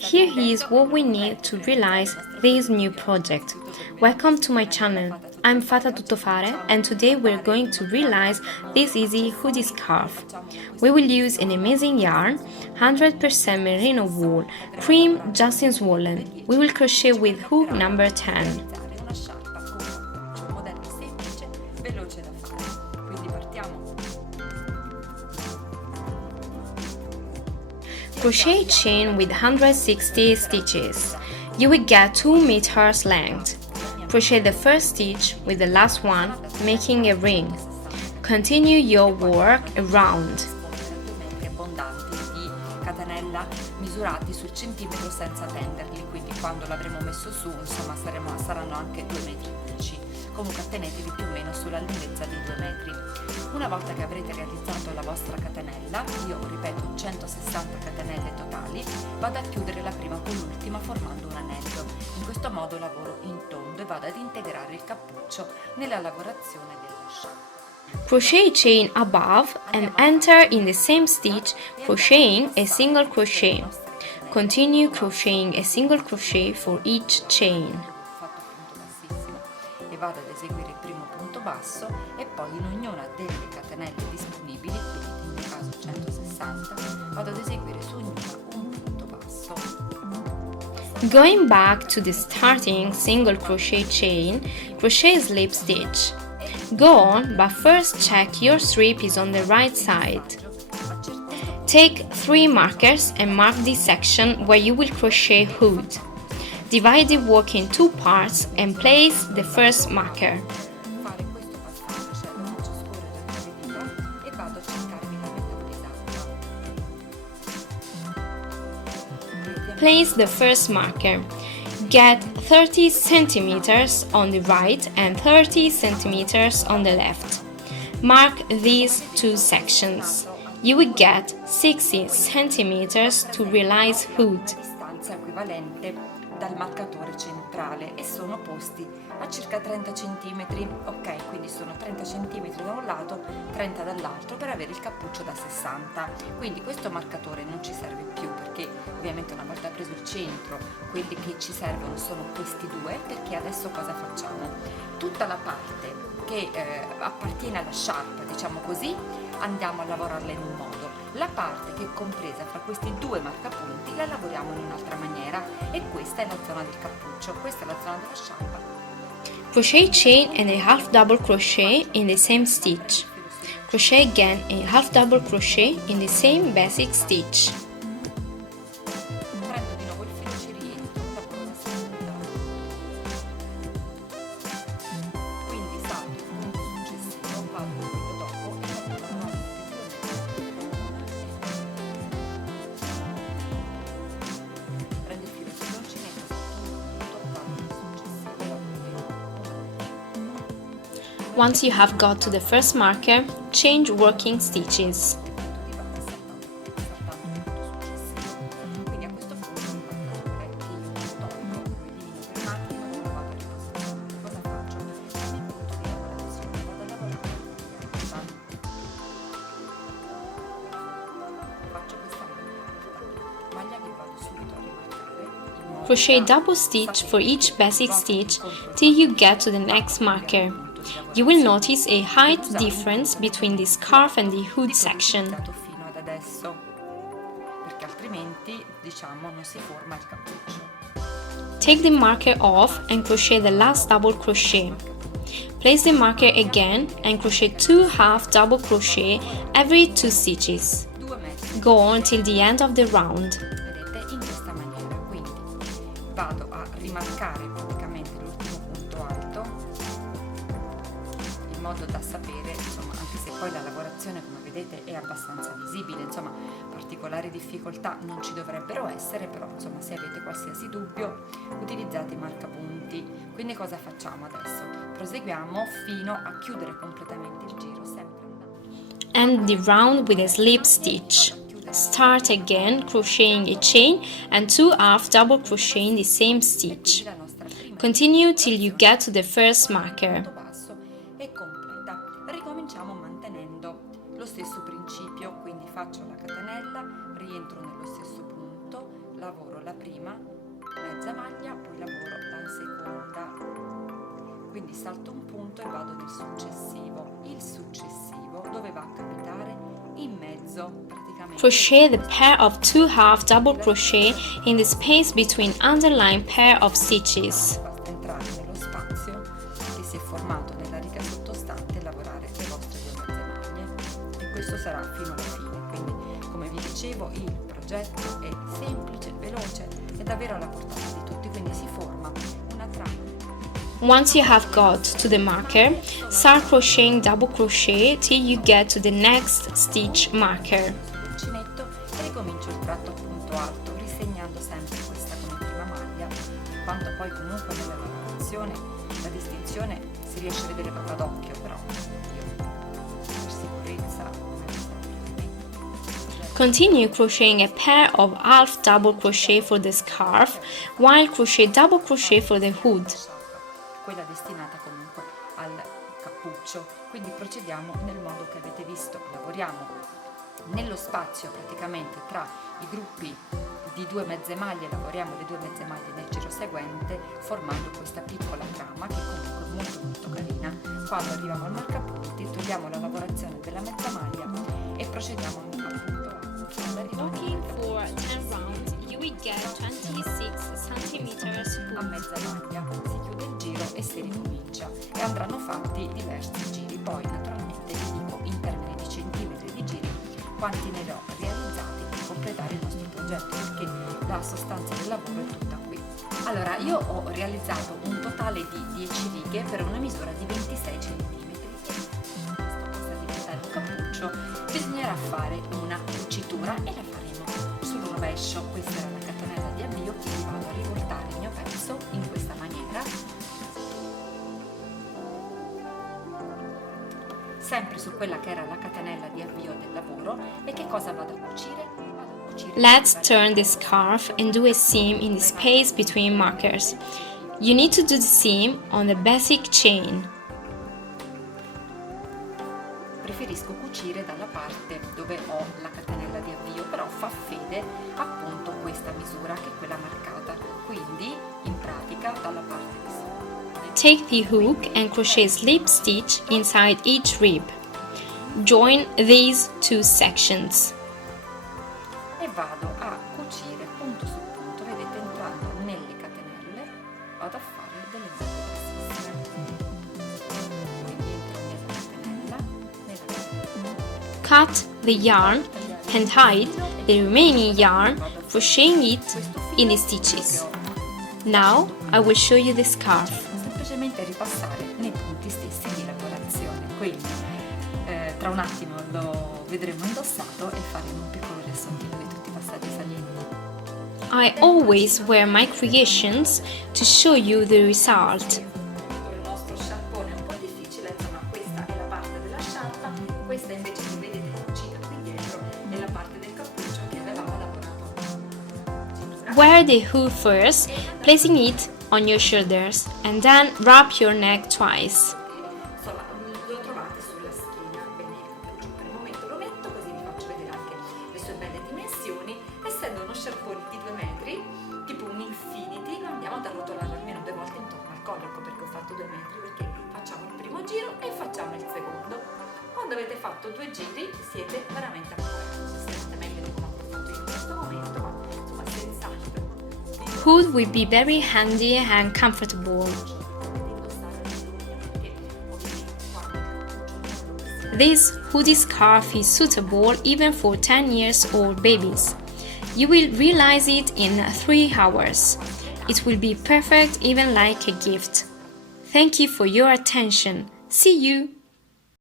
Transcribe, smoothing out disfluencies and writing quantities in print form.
Here is what we need to realize this new project. Welcome to my channel. I'm Fata Tuttofare and today we're going to realize this easy hoodie scarf. We will use an amazing yarn, 100% merino wool, cream Justin Swollen. We will crochet with hook number 10. Crochet chain with 160 stitches. You will get 2 meters length. Crochet the first stitch with the last one, making a ring. Continue your work around. Catenella misurati sul centimetro senza tenderli, quindi quando l'avremo messo su insomma saranno anche 2 metri unici. Comunque tenetevi più o meno sulla lunghezza di 2 metri. Una volta che avrete realizzato la vostra catenella, io ripeto 160 catenelle totali, vado a chiudere la prima con l'ultima formando un anello. In questo modo lavoro in tondo e vado ad integrare il cappuccio nella lavorazione della sciarpa. Crochet chain above and enter in the same stitch, crocheting a single crochet. Continue crocheting a single crochet for each chain. Fatto punto bassissimo e vado ad eseguire il primo punto basso e poi in ognuna delle catenelle disponibili, quindi in mio caso 160, vado ad eseguire su ognuna un punto basso. Going back to the starting single crochet chain, crochet slip stitch. Go on, but first check your strip is on the right side. Take 3 markers and mark the section where you will crochet hood. Divide the work in 2 parts and place the first marker. Fare questo passaggio, cioè lo faccio scorrere tra le dita e vado a cercarmi la metà esatta. Place the first marker. Get 30 centimeters on the right and 30 centimeters on the left. Mark these 2 sections. You will get 60 centimeters to realize hood. Distanza equivalente dal marcatore centrale e sono posti a circa 30 cm, ok, quindi sono 30 cm da un lato, 30 dall'altro per avere il cappuccio da 60. Quindi questo marcatore non ci serve più perché ovviamente una volta preso il centro, quelli che ci servono sono questi due, perché adesso cosa facciamo? Tutta la parte che appartiene alla sciarpa, diciamo così, andiamo a lavorarla in un modo. La parte che è compresa fra questi due marcapunti la lavoriamo in un'altra maniera e questa è la zona del cappuccio, questa è la zona della sciarpa. Crochet chain and a half double crochet in the same stitch. Crochet again a half double crochet in the same basic stitch. Prendo di nuovo il filo, ci rientro, lavoro la seconda. Quindi salto il punto successivo, vado quello dopo e lavoro nuovamente. Prendo il filo sull'uncinetto, salto un punto, vado al successivo, lavoro Once you have got to the first marker, change working stitches. quindi a questo punto il marcatore che io tolgo, lo elimino per un attimo e lo vado a riposizionare. Cosa faccio? Il mio punto di lavorazione vado a lavorare faccio questa maglia che vado subito a rimarcare in modo Crochet da double stitch for each sapere basic proprio stitch il controllo till you get to the next marker. You will notice a height difference between the scarf and the hood section. fino ad adesso, perché altrimenti diciamo non si forma il cappuccio. Take the marker off and crochet the last double crochet. Place the marker again and crochet 2 half double crochet every 2 stitches. 2 metri, Go on till the end of the round. vedete, in questa maniera. Quindi vado a rimarcare praticamente l'ultimo punto alto in modo da sapere, insomma, anche se poi la lavorazione come vedete è abbastanza visibile, insomma particolari difficoltà non ci dovrebbero essere, però insomma se avete qualsiasi dubbio utilizzate i marcapunti. Quindi cosa facciamo adesso? Proseguiamo fino a chiudere completamente il giro, sempre andando. End the round with a slip stitch. Start again crocheting a chain and 2 half double crochet in the same stitch. La nostra prima Continue till you get to the first marker. basso e completa. Ricominciamo mantenendo lo stesso principio, quindi faccio la catenella, rientro nello stesso punto, lavoro la prima mezza maglia, poi lavoro la seconda, quindi salto un punto e vado nel successivo. Il successivo dove va a capitare? In mezzo, praticamente. Crochet the pair of 2 half double crochet in the space between underlined pair of stitches. Basta entrare nello spazio che si è formato nella riga sottostante e lavorare le vostre 2 mezze maglie, e questo sarà fino alla fine. Quindi, come vi dicevo, il progetto è semplice, veloce e davvero alla portata di tutti, quindi si forma una trama. Once you have got to the marker, start crocheting double crochet till you get to the next stitch marker. Uncinetto e ricomincio il tratto a punto alto, risegnando sempre questa come prima maglia, in quanto poi comunque nella lavorazione la distinzione si riesce a vedere proprio ad occhio, però io per sicurezza. Continue crocheting a pair of half double crochet for the scarf, while crochet double crochet for the hood. Quella destinata comunque al cappuccio, quindi procediamo nel modo che avete visto. Lavoriamo nello spazio praticamente tra i gruppi di 2 mezze maglie, lavoriamo le 2 mezze maglie nel giro seguente, formando questa piccola trama che comunque è molto molto carina. Quando arriviamo al marcapunti togliamo la lavorazione della mezza maglia e procediamo appunto Working for 10 rounds, you will get 26 centimeters a mezza maglia. Si chiude il giro e si ricomincia, e andranno fatti diversi giri. Poi naturalmente vi dico in termini di centimetri di giri quanti ne ho realizzati per completare il nostro progetto, perché la sostanza del lavoro è tutta qui. Allora, io ho realizzato un totale di 10 righe per una misura di 26 cm. Questo basta diventare un cappuccio, bisognerà fare una cucitura e la faremo sul rovescio. Questa era la catenella di avvio, quindi vado a rivoltare il mio pezzo in questa maniera, sempre su quella che era la catenella di avvio del lavoro. E che cosa vado a cucire? Vado a cucire. Let's turn the scarf and do a seam in the space between markers. You need to do the seam on the basic chain. Preferisco cucire dalla parte dove ho la catenella di avvio, però fa fede appunto questa misura che è quella marcata, quindi in pratica dalla parte di sopra. Take the hook and crochet slip stitch inside each rib. Join these 2 sections. E vado a cucire punto su punto, vedete, entrando nelle catenelle vado a fare delle buche bassissime, quindi entro nella catenella, Cut the yarn and hide the remaining yarn, crocheting it in the stitches. Now I will show you the scarf. semplicemente ripassare nei punti stessi di lavorazione. Quindi tra un attimo lo vedremo indossato e faremo un piccolo riassuntivo di tutti i passaggi salienti. I always wear my creations to show you the result. Il nostro sciarpone è un po' difficile, insomma questa è la parte della sciarpa, questa invece che vedete cucita qui dietro è la parte del cappuccio che avevamo lavorato. Wear the hood first, placing it on your shoulders, and then wrap your neck twice. Insomma, lo trovate sulla schiena, quindi il cappuccio per il momento lo metto, così vi faccio vedere anche le sue belle dimensioni. Essendo uno sciarpone di 2 metri, tipo un infinity, lo andiamo ad arrotolare almeno 2 volte intorno al collo. Ecco perché ho fatto 2 metri, perché facciamo il primo giro e facciamo il secondo. Quando avete fatto 2 giri siete veramente accurati, siete meglio di come ho fatto io in questo momento, ma insomma senz'altro. Hood will be very handy and comfortable. This hoodie scarf is suitable even for 10 years old babies. You will realize it in 3 hours. It will be perfect even like a gift. Thank you for your attention. See you!